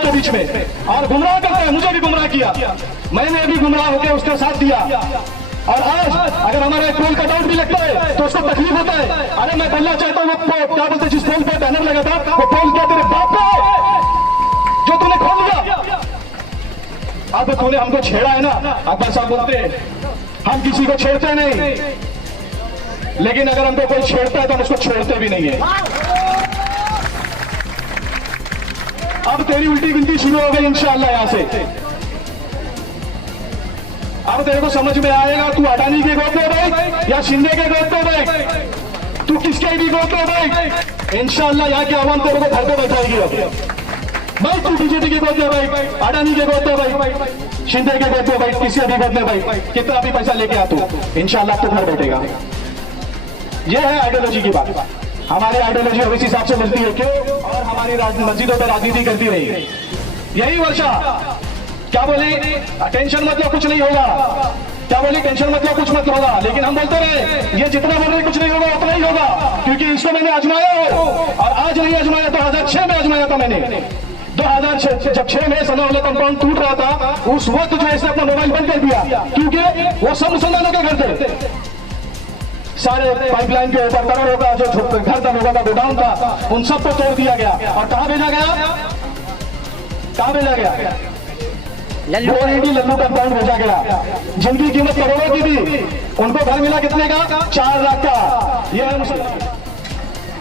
आपके बीच में और गुमराह करते हैं। मुझे भी गुमराह किया, मैंने भी गुमराह होकर उसका साथ दिया। और आज अगर हमारा एक पोल कटआउट भी लगता है तो उसको तकलीफ होता है। अरे मैं बोलना चाहता हूँ, वो क्या बोलते जिस पोल पे बैनर लगा था, वो पोल क्या तेरे बाप का है जो तूने खोल दिया? अब तूने हमको छेड़ा है ना। अकबर साहब बोलते हम किसी को छेड़ते नहीं, लेकिन अगर हमको कोई छेड़ता है तो हम उसको छोड़ते भी नहीं है। अब तेरी उल्टी गिनती शुरू हो गई इंशाअल्लाह। यहां से अब तेरे को समझ में आएगा, तू अडानी के गोद में बैठ या शिंदे के गोद में बैठ, तू किसके भी गोद में बैठ, इंशाअल्लाह यहाँ की आवाम तेरे को घर पे बैठाएगी। अब भाई तू बीजेपी के गोद में बैठ, अडानी के गोद में बैठ, शिंदे के गोद में बैठ, किसी भी गोद में बैठ, कितना भी पैसा लेके आ तू, इंशाअल्लाह तू घर बैठेगा। ये है आइडियोलॉजी की बात। हमारी आइडियोलॉजी ओवैसी साहब से मिलती है क्यों? और हमारी मस्जिदों पर राजनीति करती रही। यही वर्षा क्या बोली, टेंशन मत लो कुछ नहीं होगा, क्या बोली टेंशन मत लो कुछ मत होगा। लेकिन हम बोलते रहे ये जितना बोल रहे कुछ नहीं होगा उतना ही होगा, क्योंकि इसको मैंने आजमाया हो। और आज नहीं आजमाया, 2006 में आजमाया था मैंने। 2006 जब 6 में सना वाले कंपाउंड टूट रहा था, उस वक्त जो है अपना मोबाइल बंद कर दिया, क्योंकि वो सब मुसलमानों के घर थे। सारे पाइपलाइन के ऊपर करोड़ों का जो घर था, लोगों का गोडाउन था, उन सबको तोड़ दिया गया। और कहां भेजा गया? कहां भेजा गया? लल्लू कंपाउंड भेजा गया, जिनकी कीमत करोड़ों की थी, उनको घर मिला कितने का? 4 लाख का। यह है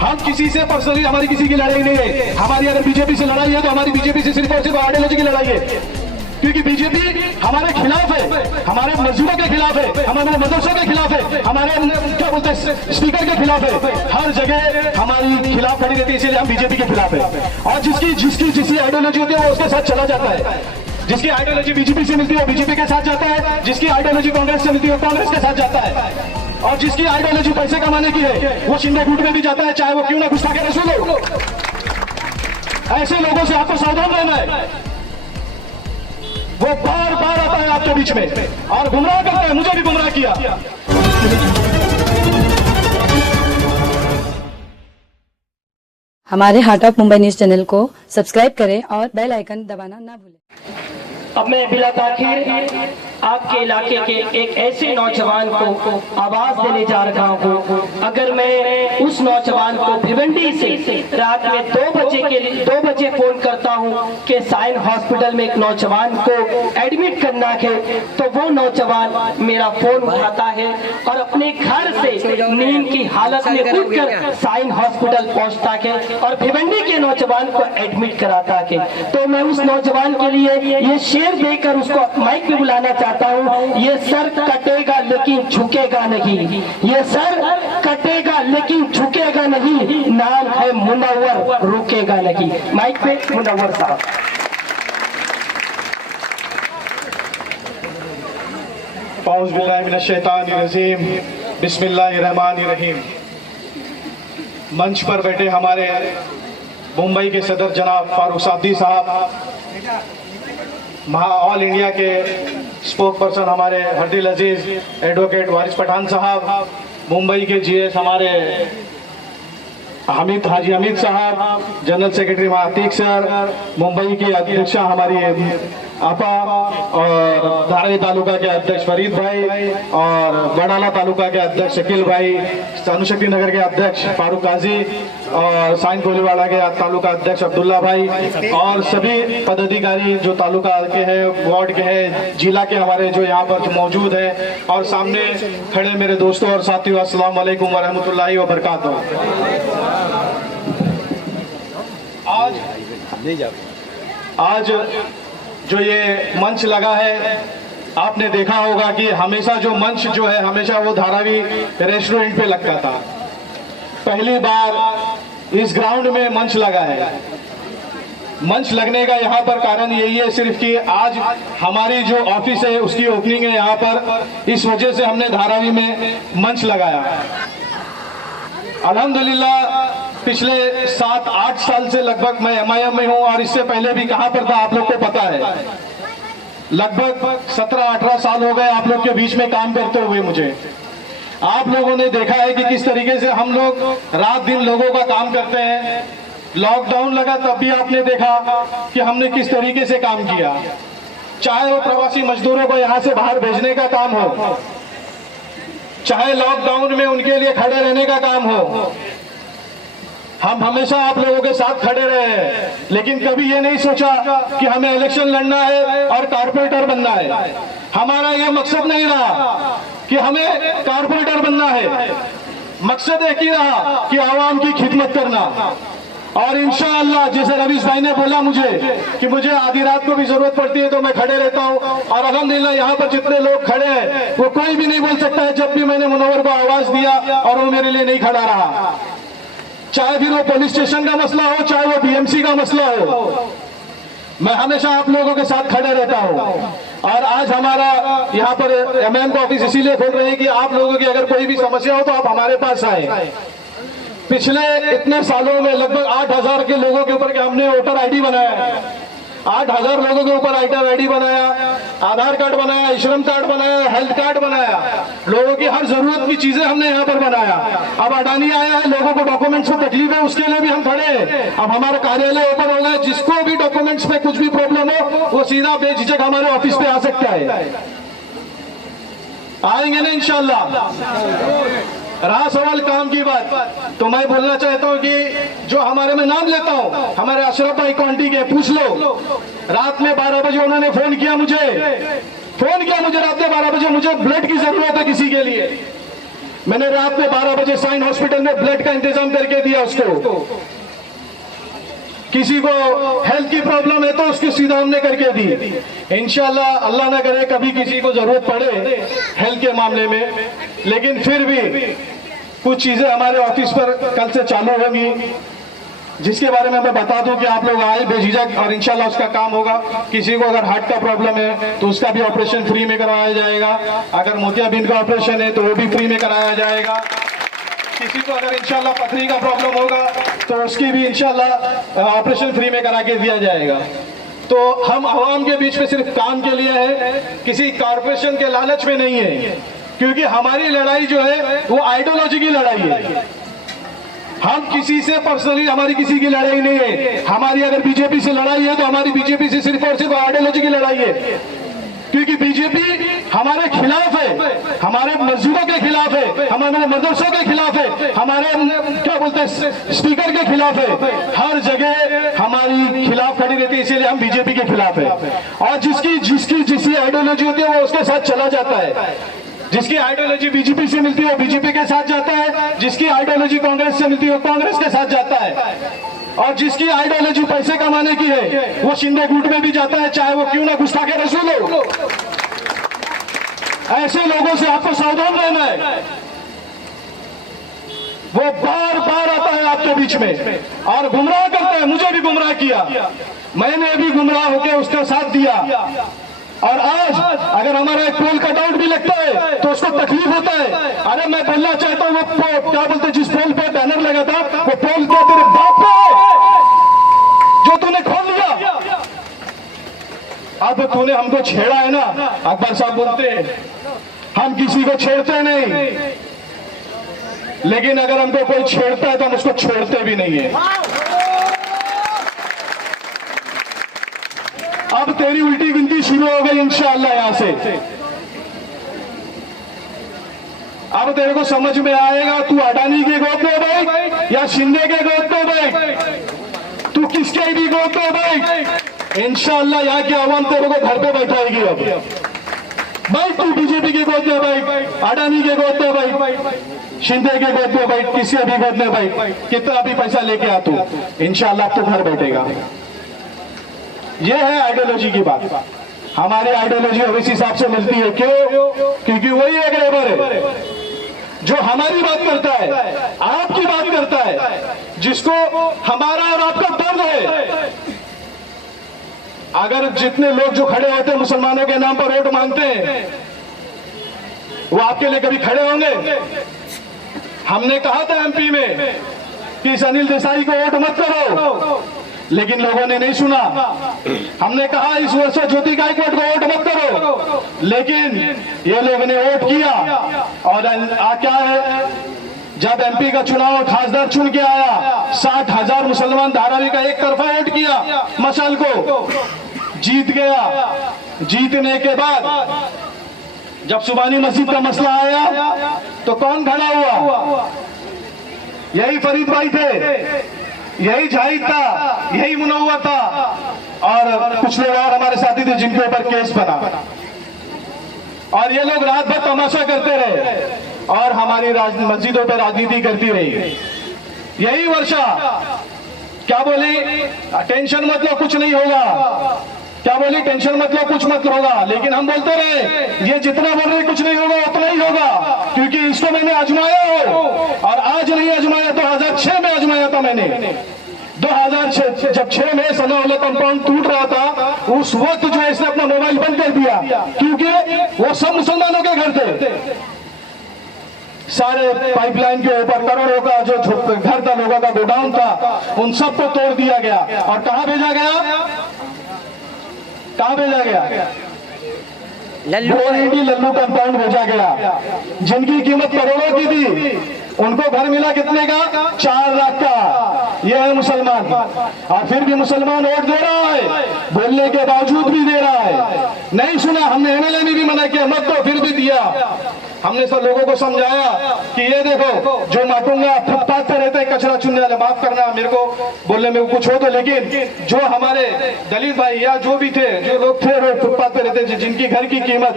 हम किसी से पर्सनली, हमारी किसी की लड़ाई नहीं है। हमारी अगर बीजेपी से लड़ाई है तो हमारी बीजेपी से सिर्फ और सिर्फ आइडियोलॉजी की लड़ाई है, क्योंकि बीजेपी हमारे खिलाफ है, हमारे मजदूरों के खिलाफ है, हमारे मदरसों के खिलाफ है, हमारे क्या बोलते हैं स्पीकर के खिलाफ है, हर जगह हमारी खिलाफ खड़ी रहती है। इसलिए हम बीजेपी के खिलाफ है। और जिसकी आइडियोलॉजी होती है वो उसके साथ चला जाता है। जिसकी आइडियोलॉजी बीजेपी से मिलती है वो बीजेपी के साथ जाता है, जिसकी आइडियोलॉजी कांग्रेस से मिलती है वो कांग्रेस के साथ जाता है, और जिसकी आइडियोलॉजी पैसे कमाने की है वो शिंदे गुट में भी जाता है, चाहे वो क्यों ना गुस्सा के रसूल हो। ऐसे लोगों से आपको सावधान रहना है। वो बार बार आता है आपके बीच में और गुमराह करता है। मुझे भी गुमराह किया। हमारे heart of Mumbai news channel को सब्सक्राइब करें और बेल आइकन दबाना ना भूलें। अब मैं बिला ताखिर आपके इलाके के एक ऐसे नौजवान को आवाज देने जा रहा हूँ। अगर मैं उस नौजवान को भिवंडी से रात में 2 बजे फोन करता हूँ कि साइन हॉस्पिटल में एक नौजवान को एडमिट करना है, तो वो नौजवान मेरा फोन उठाता है और अपने घर से नींद की हालत में उठकर साइन हॉस्पिटल पहुँचता है और भिवंडी के नौजवान को एडमिट कराता है। तो मैं उस नौजवान के लिए ये शेर देकर उसको माइक पे बुलाना चाहता हूँ। ये सर कटेगा लेकिन झुकेगा नहीं, ये सर कटेगा लेकिन झुकेगा नहीं, नाम है मुनव्वर, रुकेगा नहीं। माइक पे मुनव्वर साहब। औज़ु बिल्लाहि मिनश शैतानिर रजीम, बिस्मिल्लाहिर्रहमानिर रहीम। मंच पर बैठे हमारे मुंबई के सदर जनाब फारूक सादी साहब, ऑल इंडिया के स्पोक पर्सन हमारे हरदिल अजीज एडवोकेट वारिस पठान साहब, मुंबई के जीएस हमारे हाजी हमीद साहब, जनरल सेक्रेटरी महातीक सर, मुंबई की अध्यक्षा हमारी आपा, और धारावी तालुका के अध्यक्ष फरीद भाई, और बड़ाला तालुका के अध्यक्ष शकील भाई, अनुशक्ति नगर के अध्यक्ष फारूक काजी, और साइन कोलीवाड़ा के तालुका अध्यक्ष अब्दुल्ला भाई, और सभी पदाधिकारी जो तालुका के हैं, वार्ड के हैं, जिला के हमारे जो यहाँ पर मौजूद हैं, और सामने खड़े मेरे दोस्तों और साथियों, अस्सलाम वालेकुम वरहमतुल्लाहि वबरकातुहू। आज जो ये मंच लगा है, आपने देखा होगा कि हमेशा जो मंच जो है हमेशा वो धारावी रेस्टोरेंट पे लगता था। पहली बार इस ग्राउंड में मंच लगा है। मंच लगने का यहाँ पर कारण यही है सिर्फ कि आज हमारी जो ऑफिस है उसकी ओपनिंग है यहाँ पर, इस वजह से हमने धारावी में मंच लगाया। अल्हम्दुलिल्लाह पिछले 7-8 साल से लगभग मैं MIM में हूँ, और इससे पहले भी कहाँ पर था आप लोग को पता है। लगभग 17-18 साल हो गए आप लोग के बीच में काम करते हुए मुझे। आप लोगों ने देखा है कि किस तरीके से हम लोग रात दिन लोगों का काम करते हैं, लॉकडाउन लगा तब भी आपने देखा कि हमने किस तरीके से काम किया, चाहे वो प्रवासी मजदूरों को यहाँ से बाहर भेजने का काम हो, चाहे लॉकडाउन में उनके लिए खड़े रहने का काम हो। हम हमेशा आप लोगों के साथ खड़े रहे हैं, लेकिन कभी ये नहीं सोचा कि हमें इलेक्शन लड़ना है और कारपोरेटर बनना है। हमारा ये मकसद नहीं रहा कि हमें कारपोरेटर बनना है, मकसद एक ही रहा कि आवाम की खिदमत करना। और इंशाअल्लाह जैसे रवीश भाई ने बोला मुझे कि मुझे आधी रात को भी जरूरत पड़ती है तो मैं खड़े रहता हूं, और अल्हम्दुलिल्लाह यहाँ पर जितने लोग खड़े हैं वो कोई भी नहीं बोल सकता है जब भी मैंने मुनव्वर को आवाज दिया और वो मेरे लिए नहीं खड़ा रहा, चाहे फिर वो पुलिस स्टेशन का मसला हो, चाहे वो बीएमसी का मसला हो, मैं हमेशा आप लोगों के साथ खड़े रहता हूं। और आज हमारा यहाँ पर एमएम का ऑफिस इसीलिए खोल रहे हैं कि आप लोगों की अगर कोई भी समस्या हो तो आप हमारे पास आए। पिछले इतने सालों में लगभग 8,000 के लोगों के ऊपर के हमने वोटर आईडी बनाया, 8,000 लोगों के ऊपर वोटर आईडी बनाया, आधार कार्ड बनाया, श्रम कार्ड बनाया, हेल्थ कार्ड बनाया, लोगों की हर जरूरत की चीजें हमने यहाँ पर बनाया। अब अडानी आया है, लोगों को डॉक्यूमेंट्स में तकलीफ है, उसके लिए भी हम खड़े हैं। अब हमारा कार्यालय ओपन हो गया, जिसको भी डॉक्यूमेंट्स में कुछ भी प्रॉब्लम हो वो सीधा बेझिझक हमारे ऑफिस पे आ सकता है। आएंगे ना इंशाल्लाह। रहा सवाल काम की बात, तो मैं बोलना चाहता हूं कि जो हमारे में नाम लेता हूं, हमारे अशरफ भाई क्वांटी के पूछ लो, रात में 12 बजे उन्होंने फोन किया मुझे रात में 12 बजे, मुझे ब्लड की जरूरत है किसी के लिए। मैंने रात में 12 बजे साइन हॉस्पिटल में ब्लड का इंतजाम करके दिया उसको। किसी को हेल्थ की प्रॉब्लम है तो उसकी सीधा हमने करके दी। इंशाल्लाह अल्लाह ना करे कभी किसी को जरूरत पड़े हेल्थ के मामले में, लेकिन फिर भी कुछ चीजें हमारे ऑफिस पर कल से चालू होंगी, जिसके बारे में मैं बता दूं कि आप लोग आए बेझिझक और इंशाल्लाह उसका काम होगा। किसी को अगर हार्ट का प्रॉब्लम है तो उसका भी ऑपरेशन फ्री में कराया जाएगा, अगर मोतियाबिंद का ऑपरेशन है तो वो भी फ्री में कराया जाएगा। किसी को अगर इंशाल्लाह पथरी का प्रॉब्लम होगा तो उसकी भी इंशाल्लाह ऑपरेशन फ्री में करा के दिया जाएगा। तो हम आवाम के बीच में सिर्फ काम के लिए है, किसी कॉर्पोरेशन के लालच में नहीं है, क्योंकि हमारी लड़ाई जो है वो आइडियोलॉजी की लड़ाई है। हम किसी से पर्सनली, हमारी किसी की लड़ाई नहीं है। हमारी अगर बीजेपी से लड़ाई है तो हमारी बीजेपी से सिर्फ और सिर्फ आइडियोलॉजी की लड़ाई है, क्योंकि बीजेपी हमारे खिलाफ है, हमारे मस्जिदों के खिलाफ है, हमारे मदरसों के खिलाफ है, हमारे क्या बोलते हैं स्पीकर के खिलाफ है, हर जगह हमारी खिलाफ खड़ी रहती है, इसीलिए हम बीजेपी के खिलाफ है। और जिसकी आइडियोलॉजी होती है वो उसके साथ चला जाता है। जिसकी आइडियोलॉजी बीजेपी से मिलती है वो बीजेपी के साथ जाता है, जिसकी आइडियोलॉजी कांग्रेस से मिलती है वो कांग्रेस के साथ जाता है, और जिसकी आइडियोलॉजी पैसे कमाने की है वो शिंदे गुट में भी जाता है, चाहे वो क्यों ना गुस्ताखे रसूल हो। ऐसे लोगों से आपको सावधान रहना है। वो बार बार आता है आपके बीच में और गुमराह करता है। मुझे भी गुमराह किया, मैंने भी गुमराह होकर उसका साथ दिया, और आज अगर हमारा एक पोल कट आउट भी लगता है तो उसको तकलीफ होता है। अरे मैं बोलना चाहता हूँ वो क्या बोलते, जिस पोल पे बैनर लगा था वो पोल क्या तेरे बाप पे जो तूने खोल लिया। अब तूने हमको छेड़ा है ना, अकबर साहब बोलते हैं हम किसी को छेड़ते नहीं, लेकिन अगर हमको कोई छेड़ता है तो हम उसको छोड़ते भी नहीं है। अब तेरी उल्टी गिनती शुरू हो गई इंशाअल्लाह यहां से। अब तेरे को समझ में आएगा तू अडानी के गोद में बैठ या शिंदे के गोद में बैठ, तू किसके भी गोद में बैठ, इंशाअल्लाह यहाँ की आवाम तेरे को घर पे बैठाएगी। अब भाई तू बीजेपी के गोद में बैठ, अडानी के गोद में बैठ, शिंदे के गोद में बैठ, किसी भी गोद में बैठ, कितना भी पैसा लेके आ तू, इंशाअल्लाह अब तो घर बैठेगा। ये है आइडियोलॉजी की बात। हमारी आइडियोलॉजी ओवैसी हिसाब से मिलती है, क्यों? क्योंकि वही एक लेबर है जो हमारी बात करता है, आपकी बात करता है, जिसको हमारा और आपका दर्द है। अगर जितने लोग जो खड़े होते हैं मुसलमानों के नाम पर वोट मांगते हैं, वो आपके लिए कभी खड़े होंगे? हमने कहा था एमपी में कि इस अनिल देसाई को वोट मत करो, लेकिन लोगों ने नहीं सुना। हमने कहा इस वर्ष ज्योति गायकवाड़ को वोट मत करो, लेकिन ये लोगों ने वोट किया। और क्या है, जब एमपी का चुनाव खासदार चुन के आया, 60,000 मुसलमान धारावी का एक तरफा वोट किया मशाल को, जीत गया। जीतने के बाद जब सुबानी मस्जिद का मसला आया तो कौन खड़ा हुआ? यही फरीद भाई थे, यही जाहिद था, यही मुनव्वर था, और कुछ लोग और हमारे साथी थे जिनके ऊपर केस बना। और ये लोग रात भर तमाशा करते रहे और हमारी मस्जिदों पर राजनीति करती रही। यही वर्षा क्या बोली? टेंशन मत लो, कुछ नहीं होगा। क्या बोली? टेंशन मत लो, कुछ मत होगा। लेकिन हम बोलते रहे ये जितना बोल रहे कुछ नहीं होगा उतना ही होगा, क्योंकि इसको मैंने आजमाया हो, और आज नहीं आजमाया, 2006 में आजमाया था मैंने। 2006 जब 6 में सनाउल्लाह कंपाउंड टूट रहा था, उस वक्त जो है इसने अपना मोबाइल बंद कर दिया, क्योंकि वो सब मुसलमानों के घर थे। सारे पाइपलाइन के ऊपर करोड़ों का जो घर था, लोगों का गोडाउन था, उन सबको तोड़ दिया गया। और कहां भेजा गया? कहां भेजा गया? लल्लू कंपाउंड भेजा गया, जिनकी कीमत करोड़ों की थी। उनको घर मिला कितने का? 4 लाख का। यह है मुसलमान, और फिर भी मुसलमान वोट दे रहा है, बोलने के बावजूद भी दे रहा है। नहीं सुना, हमने एमएलए में भी मना किया मत दो, फिर भी दिया। हमने सब लोगों को समझाया कि ये देखो, जो माटूंगा फुटपाथ पे रहते हैं कचरा चुनने वाले, माफ करना मेरे को बोलने में कुछ हो तो, लेकिन जो हमारे दलित भाई या जो भी थे, जो लोग थे वो फुटपाथ पे रहते थे, जिनकी घर की कीमत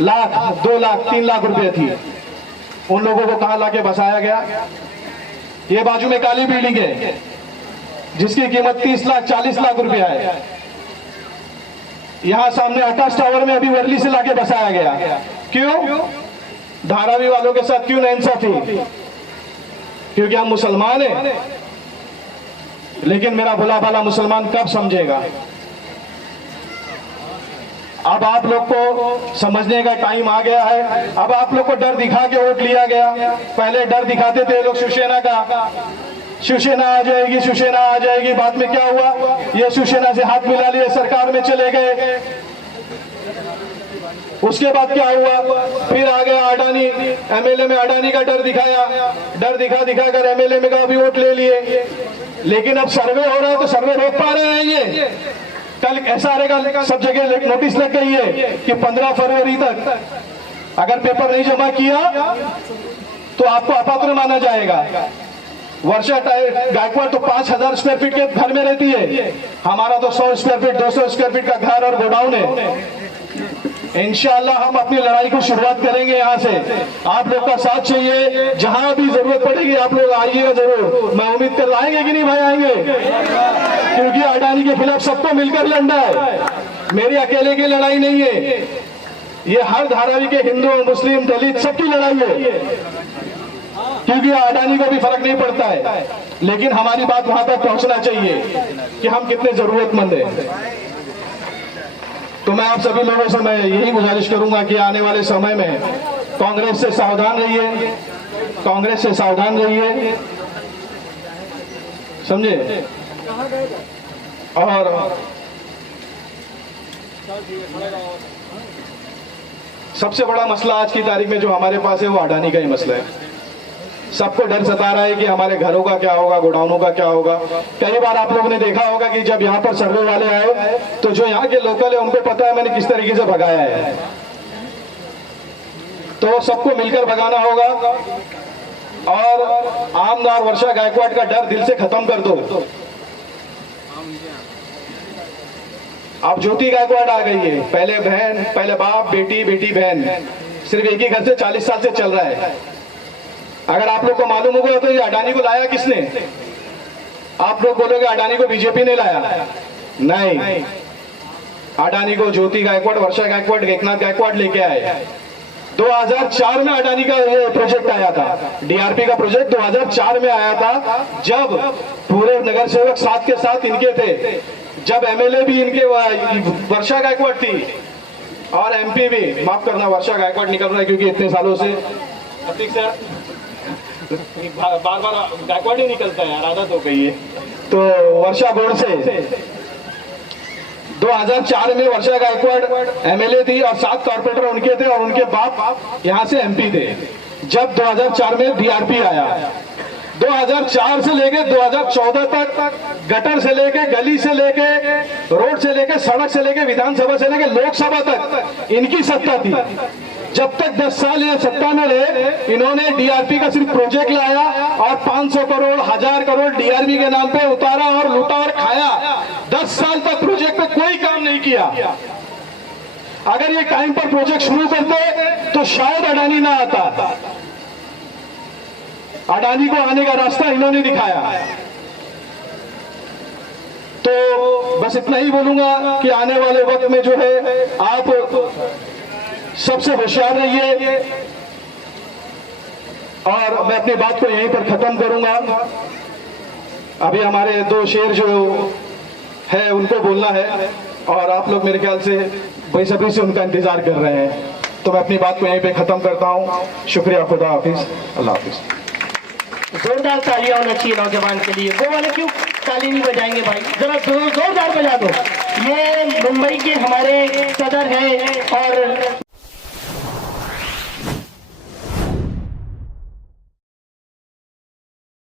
लाख, 2 लाख, 3 लाख रुपए थी, उन लोगों को कहां लाके बसाया गया? ये बाजू में काली बिल्डिंग है जिसकी कीमत 30 लाख, 40 लाख रुपया है। यहां सामने आकाश टावर में अभी वर्ली से लाके बसाया गया। क्यों? धारावी वालों के साथ क्यों नाइंसाफी? क्योंकि हम मुसलमान हैं। लेकिन मेरा भला भाला मुसलमान कब समझेगा? अब आप लोग को समझने का टाइम आ गया है। अब आप लोग को डर दिखा के वोट लिया गया। पहले डर दिखाते थे लोग शिवसेना का, शिवसेना आ जाएगी, शिवसेना आ जाएगी। बाद में क्या हुआ? ये शिवसेना से हाथ मिला लिए, सरकार में चले गए। उसके बाद क्या हुआ? फिर आ गया अडानी, एमएलए में अडानी का डर दिखाया, डर दिखा कर एमएलए में का भी वोट ले लिए। लेकिन अब सर्वे हो रहा है तो सर्वे रोक पा रहे हैं ये? कल ऐसा रहेगा, सब जगह नोटिस लग गई है कि 15 फरवरी तक अगर पेपर नहीं जमा किया तो आपको अपात्र माना जाएगा। वर्षा गायकवाड़ तो 5,000 स्क्वायर फीट के घर में रहती है, हमारा तो 100 स्क्वायर फीट, 200 स्क्वायर फीट का घर और गोडाउन है। इंशाअल्लाह हम अपनी लड़ाई को शुरुआत करेंगे यहाँ से। आप लोग का साथ चाहिए, जहां भी जरूरत पड़ेगी आप लोग आइएगा जरूर। मैं उम्मीद कर आएंगे कि नहीं भाई? आएंगे, क्योंकि अडानी के खिलाफ सबको मिलकर लड़ना है, मेरी अकेले की लड़ाई नहीं है। ये हर धारावी के हिंदू, मुस्लिम, दलित सबकी लड़ाई है, क्योंकि अडानी को भी फर्क नहीं पड़ता है। लेकिन हमारी बात वहां तक पहुंचना चाहिए कि हम कितने जरूरतमंद हैं। तो मैं आप सभी लोगों से मैं यही गुजारिश करूंगा कि आने वाले समय में कांग्रेस से सावधान रहिए, कांग्रेस से सावधान रहिए, समझे? और सबसे बड़ा मसला आज की तारीख में जो हमारे पास है वो अडानी का ही मसला है। सबको डर सता रहा है कि हमारे घरों का क्या होगा, गोडाउनों का क्या होगा। कई बार आप लोगों ने देखा होगा कि जब यहाँ पर सर्वे वाले आए तो जो यहाँ के लोकल है उनको पता है मैंने किस तरीके से भगाया है, तो सबको मिलकर भगाना होगा। और आमदार वर्षा गायकवाड़ का डर दिल से खत्म कर दो। अब ज्योति गायकवाड़ आ गई है, पहले बहन, पहले बाप, बेटी, बेटी बहन, सिर्फ एक ही घर से 40 साल से चल रहा है। अगर आप लोग को मालूम होगा तो ये अडानी को लाया किसने? आप लोग बोलोगे अडानी को बीजेपी ने लाया, नहीं, अडानी को ज्योति गायकवाड़, वर्षा गायकवाड़, एकनाथ गायकवाड़ लेके आए। 2004 में अडानी का ये प्रोजेक्ट आया था, डीआरपी का प्रोजेक्ट 2004 में आया था, जब पूरे नगर सेवक साथ के साथ इनके थे, जब एमएलए भी इनके वर्षा गायकवाड़ थी और एमपी भी, माफ करना वर्षा गायकवाड़ निकल रहा है क्योंकि इतने सालों से बार बार गायकवाड़ ही निकलता है, आदत हो गई है। तो वर्षा बोर्ड से 2004 में वर्षा गायकवाड़ एमएलए थी और 7 कॉर्पोरेटर उनके थे और उनके बाप यहाँ से एमपी थे। जब 2004 में डीआरपी आया, 2004 से लेके 2014 तक गटर से लेके, गली से लेके, रोड से लेके, सड़क से लेके, विधानसभा से लेके लोकसभा तक इनकी सत्ता थी। जब तक 10 साल ये सत्ता में रहे, इन्होंने डीआरपी का सिर्फ प्रोजेक्ट लाया और 500 करोड़ 1000 करोड़ डीआरपी के नाम पे उतारा और लूटा और खाया। 10 साल तक प्रोजेक्ट पे कोई काम नहीं किया। अगर ये टाइम पर प्रोजेक्ट शुरू करते तो शायद अडानी ना आता। अडानी को आने का रास्ता इन्होंने दिखाया। तो बस इतना ही बोलूंगा कि आने वाले वक्त में जो है आप सबसे होशियार रहिए, और मैं अपनी बात को यहीं पर खत्म करूंगा। अभी हमारे 2 शेर जो है उनको बोलना है और आप लोग मेरे ख्याल से बेसब्री से उनका इंतजार कर रहे हैं, तो मैं अपनी बात को यहीं पे खत्म करता हूं। शुक्रिया, खुदा हाफिज, अल्लाह हाफिज। जोरदार तालियां होना चाहिए नौजवान के लिए। वो वाले क्यों ताली नहीं बजाएंगे भाई, जरा जोरदार बजा दो। ये मुंबई के हमारे सदर हैं और